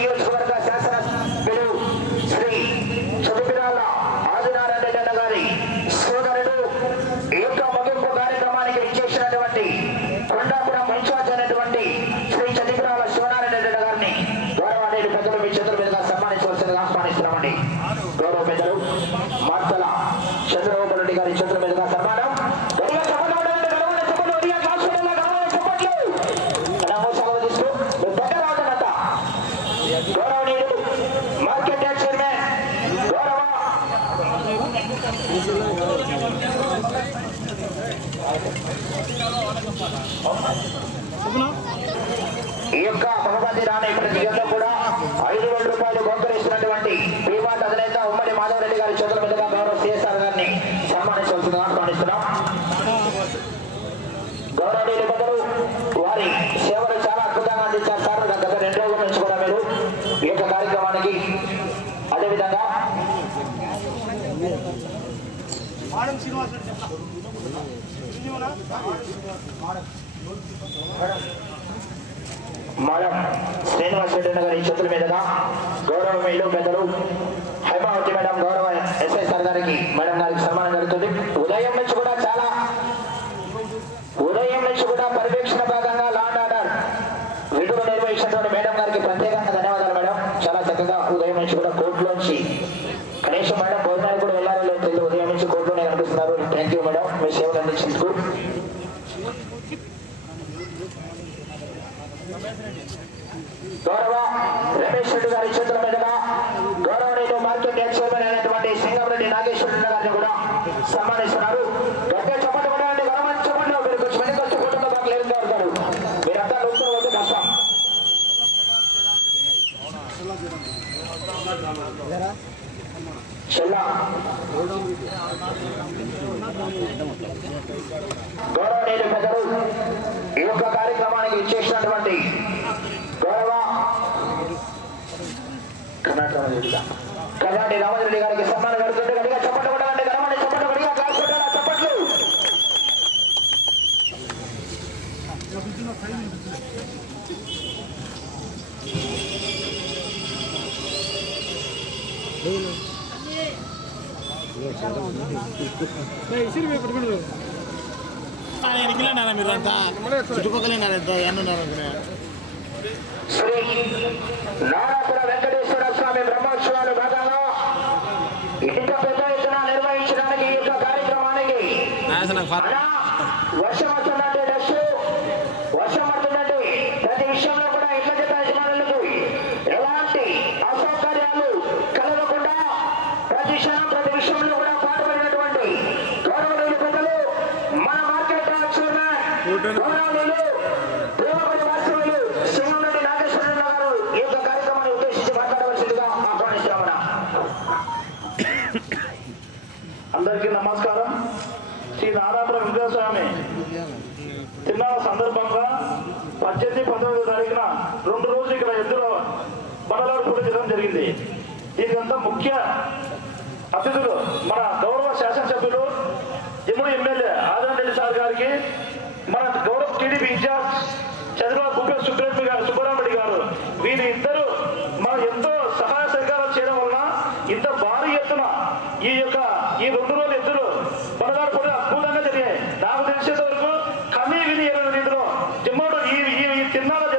నియోజకవర్గ శాసనసభ్యులు శ్రీ చదుపిరాల ఆదినారాయణ రెడ్డి అన్న గారి సోదరుడు ఈ యొక్క ముగింపు కార్యక్రమానికి ఇచ్చేసినటువంటి కొండాపురం ఇన్ఛార్జ్ అయినటువంటి శ్రీ చదిపిరాల శివనారాయణ రెడ్డి గారిని గౌరవాన్ని పెద్దలు మీ చేతుల మీదుగా సన్మానించవలసిందిగా ఆహ్వానిస్తున్నామండి గౌరవ పెద్దలు మార్తల చంద్రబాబు రెడ్డి గారి చేతుల మీదుగా సన్మానం గట్టిగా చప్పట్లు కొట్టండి, గడవని చప్పట్లు, గట్టిగా క్లాస్ కొట్టండి, గడవని చప్పట్లు. అలా మోసాలు తీస్తూ, మీరు పక్క రావద్దనంట. గౌరవనీయులు మార్కెట్ యార్డ్ చైర్మన్ గౌరవ ఈ యొక్క బహుమతి రాని ప్రతి జత కూడా ఐదు వేల రూపాయలు బహుకరిస్తున్నటువంటి పీవాట్ అధినేత ఉమ్మడి మాధవరెడ్డి గారి చేతుల మీదుగా గౌరవ సిఎస్ఆర్ గారిని సన్మానించవలసిందిగా ఆహ్వానిస్తున్నాం గౌరవనీయులు పెద్దలు వారి సేవలు చాలా అద్భుతంగా అందించారు సార్ గత రెండు రోజుల నుంచి కూడా మీరు ఈ యొక్క కార్యక్రమానికి అదేవిధంగా మాడం శ్రీనివాస్ రెడ్డి చెప్తా శ్రీనివానా? మేడం శ్రీనివాస్ రెడ్డి గారి చేతుల మీదుగా గౌరవమీయులు పెద్దలు. హైమావతి మేడం గౌరవ ఎస్ఐ సార్ గారికి మేడం గారికి సన్మానం జరుగుతుంది. ఉదయం నుంచి కూడా చాలా ఉదయం నుంచి కూడా పర్యవేక్షణ భాగంగా లాండ్ ఆర్డర్ విధులు నిర్వహించినటువంటి మేడం గారికి ప్రత్యేకంగా ధన్యవాదాలు మేడం. చాలా చక్కగా ఉదయం నుంచి కూడా కోర్టులోంచి కనీసం మేడం భోజనాలు కూడా వెళ్ళారో లేదు ఉదయం నుంచి కోర్టులోనే కనిపిస్తున్నారు. Thank you madam. మీ సేవలు అందించినందుకు. గౌరవ రమేష్ రెడ్డి గారి చేతుల మీదుగా గౌరవనీయులు మార్కెట్ యార్డ్ చైర్మన్ అయినటువంటి సింగంరెడ్డి నాగేశ్వర రెడ్డి గారిని కూడా సన్మానిస్తున్నారు. గట్టిగా చెప్పండి కూడా చెప్పండి మీరు కొంచెం వెనక వచ్చి మీరంతా లోపల కష్టం. చెల్లా. గౌరవనీయులు పెద్దలు ఈ యొక్క కార్యక్రమానికి ఇచ్చేసినటువంటి గౌరవ కర్ణాటి రామరెడ్డి గారికి సన్మానం జరుగుతుంది. గట్టిగా చప్పట్లు కొట్టాలంటే గడమని చప్పట్లు గట్టిగా క్లాస్ కొట్టాలా చప్పట్లు ఎరికిలేనారా మీరు అంతా చుట్టుపక్కలేనారా ఎంత ఎన్నున్నారు శ్రీ నారాపుర పద్దెనిమిది పంతొమ్మిదో తారీఖున రెండు రోజులు ఇక్కడ ఎద్దుల బండలాడు పూట చేయడం జరిగింది. దీనికంతా ముఖ్య అతిథులు మన గౌరవ శాసనసభ్యులు ఎమ్ముడు ఎమ్మెల్యే ఆదరణ రెడ్డి సార్ గారికి మన గౌరవ TDP in charge Chandrababu Bhupesh Subrahmanya గారు వీరి ఇద్దరు మన ఎంతో సహాయ సహకారాలు చేయడం వలన ఇంత భారీ ఎత్తున ఈ యొక్క ఈ రెండు రోజులు ఎద్దులు బండలాడు కూడా అద్భుతంగా జరిగాయి నాకు తెలిసేంత వరకు కనీ విని ఎరగని రీతిలో జిమ్మడు ఈ ఈ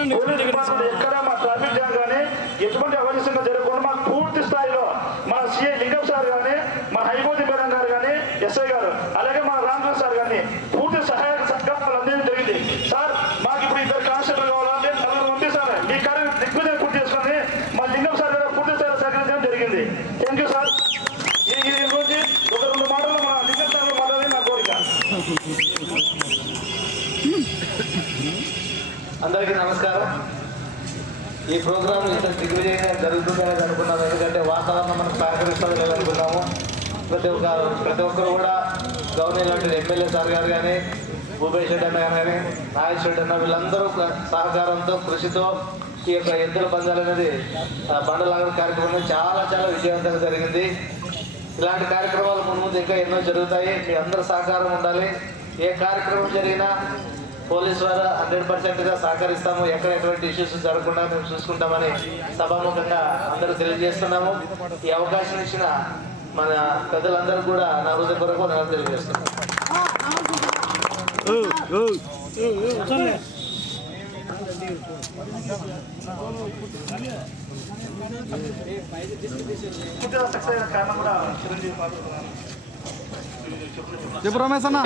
ఎక్కడ మా ట్రాఫిక్ జామ్ కానీ ఎటువంటి అవకాశంగా జరగకుండా పూర్తి స్థాయిలో మా సీఏ లింగం సార్ కానీ మా హైకోర్టు మేడం గారు కానీ ఎస్ఐ గారు ఈ ప్రోగ్రాం ఇంత దిగ్విజయంగా జరుగుతుందని అనుకున్నాము ఎందుకంటే వాతావరణం మనకు సహకరిస్తుంది లేదు అనుకున్నాము. ప్రతి ఒక్క ప్రతి ఒక్కరు కూడా గవర్నమెంట్ ఎమ్మెల్యే సార్ గారు కానీ భూపేష్ రెడ్డి అన్న కానీ నాగేశ్వర రెడ్డి అన్న వీళ్ళందరూ సహకారంతో కృషితో ఈ యొక్క ఎద్దుల పందాలు అనేది బండలాగర్ కార్యక్రమం చాలా చాలా విజయవంతంగా జరిగింది. ఇలాంటి కార్యక్రమాలు ముందు ఇంకా ఎన్నో జరుగుతాయి. మీ అందరి సహకారం ఉండాలి. ఏ కార్యక్రమం జరిగినా పోలీస్ వారు హండ్రెడ్ పర్సెంట్గా సహకరిస్తాము. ఎక్కడ ఎటువంటి ఇష్యూస్ జరగకుండా మేము చూసుకుంటామని సభాముఖంగా అందరూ తెలియజేస్తున్నాము. ఈ అవకాశం ఇచ్చిన మన పెద్దలందరూ కూడా నా హృదయపూర్వక నేను తెలియజేస్తున్నాను చెప్పు అన్న.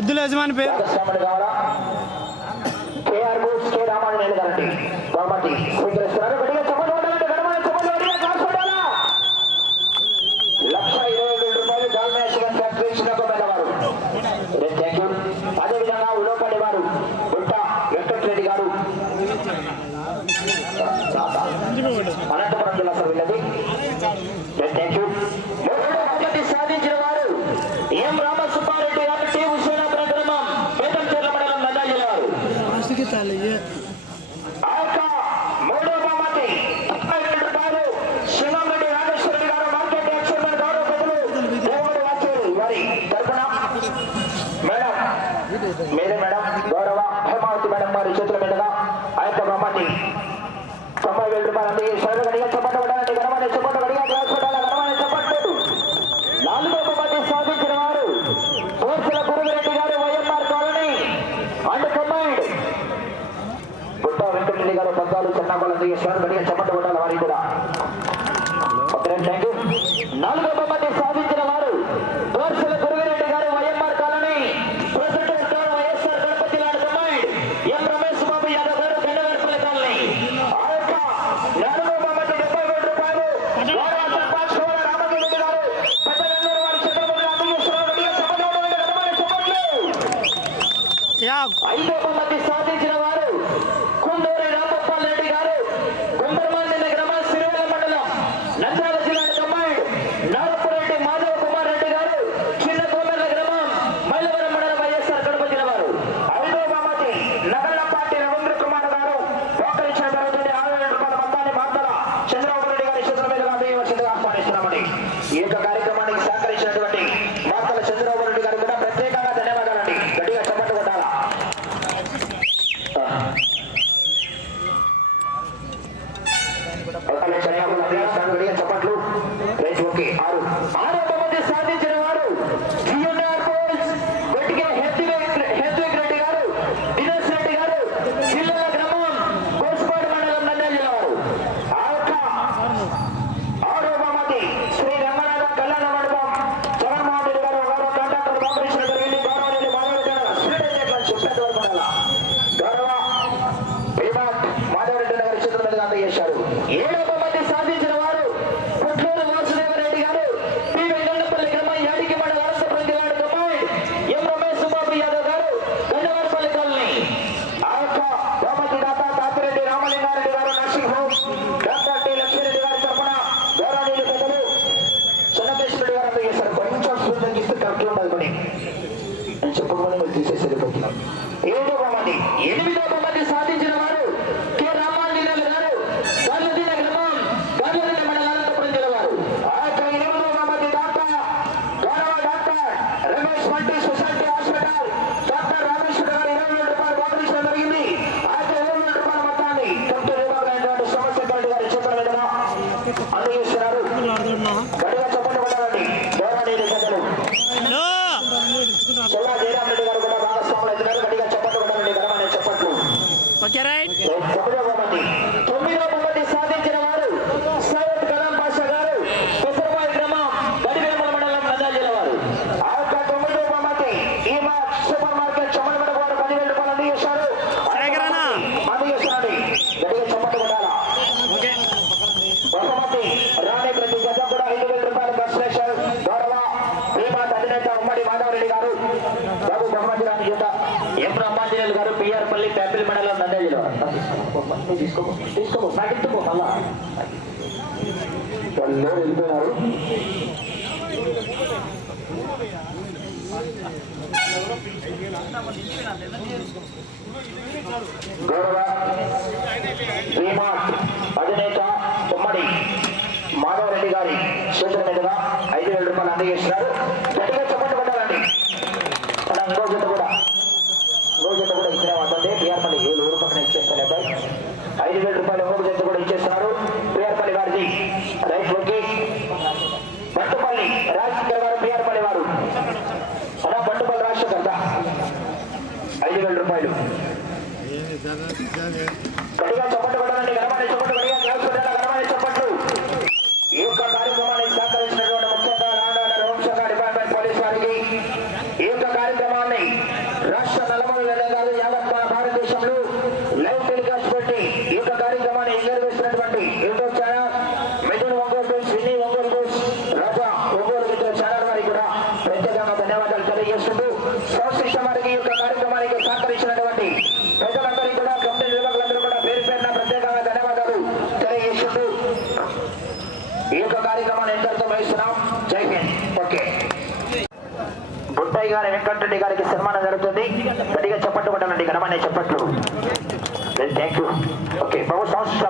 ఎద్దుల యజమాని పేరు? మేడం మేడం గౌరవ హేమావతి మేడం వారి చేతుల మీదుగా ఆ యొక్క బ్రహ్మాన్ని తొంభై వేల రూపాయలు అందరికీ చెప్పండి పెట్టాలంటే చెప్పండి సాధించిన వారు గారు అండ్ చెప్పండి వారికి కూడా ఆరు ఆరో మంది సాధించారు వాళ్ళు వెళ్ళిపోయారు గౌరవ శ్రీమాన్ అధినేత ఉమ్మడి మాధవరెడ్డి గారి సూచన మీదుగా ఐదు వేల రూపాయలు అందజేస్తున్నారు. Haydi. గారికి సన్మానం జరుగుతుంది. గట్టిగా చెప్పట్లు కొట్టాలండి ఘనమైన చెప్పట్లు. థ్యాంక్ యూ ఓకే బహు సంవత్సరాలు